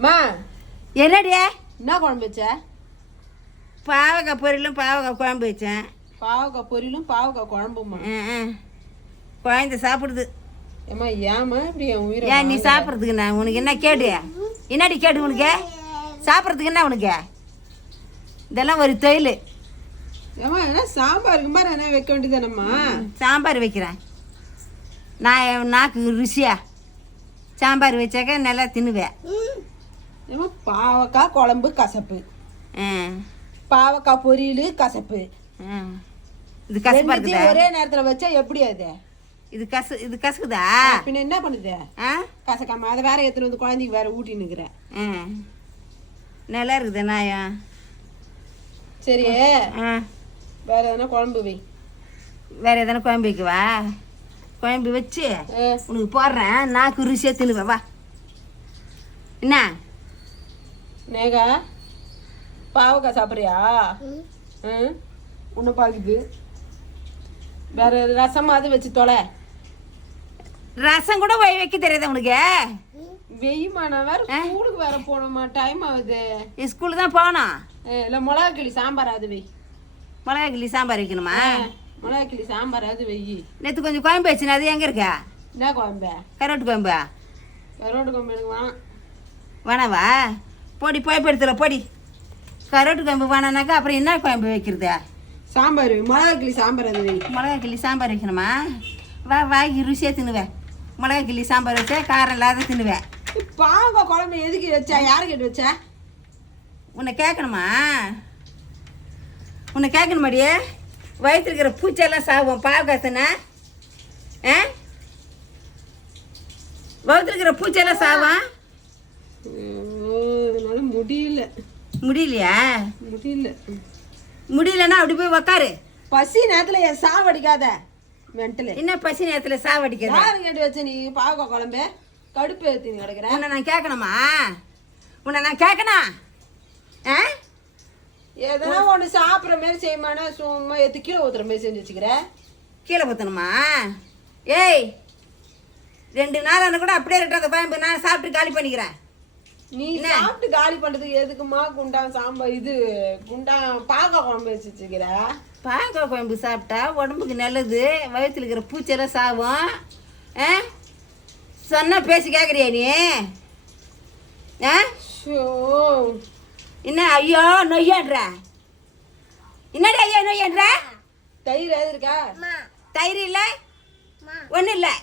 அம்மா என்னடியே என்ன குழம்பு வச்ச? பாவக்காய் பொரியலும் பாவக்காய் குழம்பு வச்சேன். பாவக்காய் பொரியலும் பாவக்காய் குழம்புமா. குழந்தை சாப்பிடுது. ஏம்மா ஏம்மா இப்படி என் உயிரை ஏன் நீ? சாப்பிட்றதுக்கு என்ன? உனக்கு என்ன கேடு? என்னடி கேடு உனக்கு? சாப்பிட்றதுக்கு என்ன உனக்கு? இதெல்லாம் ஒரு தொழில். ஏம்மா என்ன சாம்பாருக்கு மாதிரி என்ன வைக்க வேண்டியதானம்மா சாம்பார் வைக்கிறேன். நான் என் நாக்கு ருசியா. சாம்பார் வச்சாக்க நல்லா தின்னுவேன். பாவக்காய் குழம்பு கசப்பு. பாவக்காய் பொரியல் கசப்பு. ஆ. இது இருக்குதா? ஒரே நேரத்துல வச்சா எப்படி அது? இது கசு இது கசக்குதா? பின்ன என்ன பண்ணுது? ஆ? கசக்காம அதை வேற எடுத்துட்டு வந்து குழந்தைக்கு வேற ஊட்டினுக்குற ஆ. நல்லா இருக்குது நாயா? சரி. ஆ. வேற எதனா குழம்பு வை. வேற எதனா குழம்பு வைக்கவா குழம்பு வச்சு உனக்கு போடுறேன். நாக்கு ருசியாக தின்னுவேன். வா. என்ன? நேகா பாவக்காய் சாப்பிட்றியா? ம். உன்னை பாக்குது. வேற ரசமாவது வச்சு தொலை. ரசம் கூட வை வைக்க தெரியாதா உனக்கு. வெய்யுமா நான் வேற ஸ்கூலுக்கு வேற போகணுமா? டைம் ஆகுது. ஸ்கூலுக்கு தான் போகணும். இல்ல மிளகா கிளி சாம்பார் அது வை. மிளகா கிள்ளி சாம்பார் வைக்கணுமா? மிளகா கிளி சாம்பார் அது வை. நேற்று கொஞ்சம் குழம்பு வச்சுனா அது எங்கே இருக்கா? என்ன குழம்பு? கரோட்டு குழம்பா? கரோட்டு குழம்பு எனக்கு வேணாம். வேணாவா? பொடி பயப்படுத்தல பொடி. கரோட்டு குழம்பு வேணானாக்கா அப்புறம் என்ன குழம்பு வைக்கிறது? சாம்பார். மிளகா கிளி சாம்பார் அது மிளகா கிள்ளி சாம்பார் வைக்கணுமா? வா வாங்கி ருசியாக தின்னுவேன் மிளகா கிள்ளி சாம்பார் வச்சா காரம் இல்லாத தின்னுவேன் பாவக்காய் குழம்பு எதுக்கு வச்சா? யாரு கேட்டு வச்சா? உன்னை கேட்கணுமா உன்னை கேட்கணுமாடியே வயிற்றுல இருக்கிற பூச்செல்லாம் சாகும் பாவக்காசனா ஆ? வயிற்றுல இருக்கிற பூச்செல்லாம் சாகும் முடியல. முடியலையா? முடியல. முடியலன்னா அப்படி போய் உக்காரு. பசி நேரத்துல என் சாவடிக்காத மென்டலு என்ன பசி நேரத்தில் சாவடிக்கிறது யாரு கேட்டு வச்ச நீ பாவக்காய் குழம்பு? கடுப்பு ஏத்தி கிடக்குற. உன்னை நான் கேட்கணுமா உன்னை நான் கேட்கணும் ஆ? எதனா ஒண்ணு சாப்பிடுற மாதிரி செய்யுமானா சும்மா எத்து கீழே ஊத்துற மாதிரி செஞ்சு வச்சுக்கிற. கீழே ஊற்றணுமா ஏய் ரெண்டு நாள் கூட அப்படியே இருக்கட்டும் அந்த குழம்பு நான் சாப்பிட்டு காலி பண்ணிக்கிறேன். நீ சாப்பிட்டு காலி பண்றதுக்கு எதுக்குமா குண்டா சாம்பார் இது குண்டா பாவக்காய் குழம்பு வச்சு வச்சுக்கிற. பாகக்காய் குழம்பு சாப்பிட்டா உடம்புக்கு நல்லது. வயிற்றுல இருக்கிற பூச்செல்லாம் சாவும். ஆ? சொன்னா பேசி கேட்குறியா நீ? ஆ? ஷோ. என்ன ஐயோ நொய்யன்ற என்னடி ஐயோ நொய்யன்ற தயிர் எது இருக்கா? தயிர் இல்லை? ஒன்றும் இல்லை.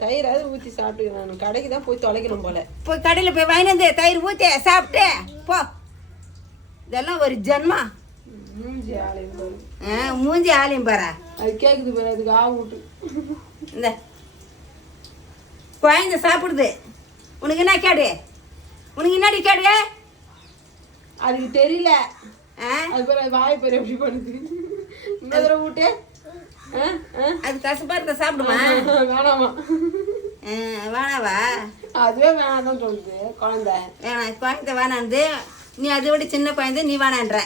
தயிர் எது ஊத்தி சாப்பிட்டு நான் கடைக்கு தான் போய் தொலைக்கணும் போல. போய் கடையில் போய் வாங்கிட்டு வந்து தயிர் ஊற்றி சாப்பிட்டு போ. இதெல்லாம் ஒரு ஜென்மா. மூஞ்சி ஆலயம் பாரு. ஆ மூஞ்சி ஆலயம் பாரா. அது கேக்குது பாரு அதுக்கு ஆ விட்டு இந்த குழந்தை சாப்பிடுது. உனக்கு என்ன கேடு? உனக்கு என்னடி கேடு? அதுக்கு தெரியல. ஆ? அது பேர் வாய் பேர் எப்படி பண்ணுது இன்னொரு விட்டு. அது கசப்பா இருக்க சாப்பிடுமா? வேணாமா வேணாவா? அதுவே வேணாம் தான் சொல்லுது குழந்தை. வேணாம் குழந்தை வேணாந்து நீ அதை விட சின்ன குழந்தை நீ வேணான்ற?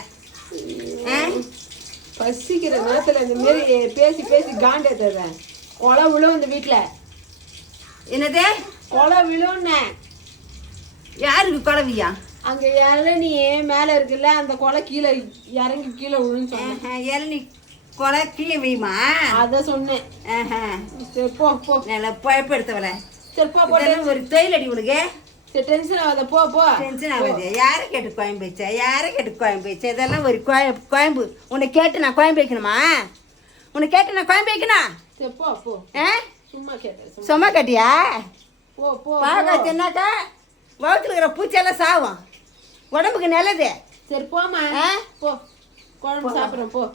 பசிக்கிற நேரத்துல இந்த மாரி பேசி பேசி காண்டேத்தத கொலை விழும் இந்த வீட்டுல என்னது? கொலை விழும்னே. யாருக்கு குழவியா அங்க இளநீ மேல இருக்குல்ல அந்த கொலை கீழே இறங்கி கீழே விழுன்னு சொன்னேன். இளநீ கொலை கீழே வையுமா அத சொன்னேன். சரி போ போ. நல்லா சரி போ ஒரு தொழிலடி உனக்கு. சரி டென்ஷன் ஆகாத போ போ. டென்ஷன் ஆகுது. யாரை கேட்டு கோயம்பு வச்சா யாரை கேட்டு கோயம்பு வச்சா இதெல்லாம் ஒரு கோய- கோயம்பு. உன்னை கேட்டு நான் கோயம்பு வைக்கணுமா உன்னை கேட்டு நான் கோயம்பு வைக்கணும் சரி போ போ. ஆ? சும்மா கேட்டேன் சும்மா. சும்மா கட்டியா? போ போ பாகா தின்னாக்கா வகுத்துல இருக்கிற பூச்செல்லாம் சாவும். உடம்புக்கு நல்லது. சரி போமா? போ. குழம்பு சாப்பிட்றேன் போ.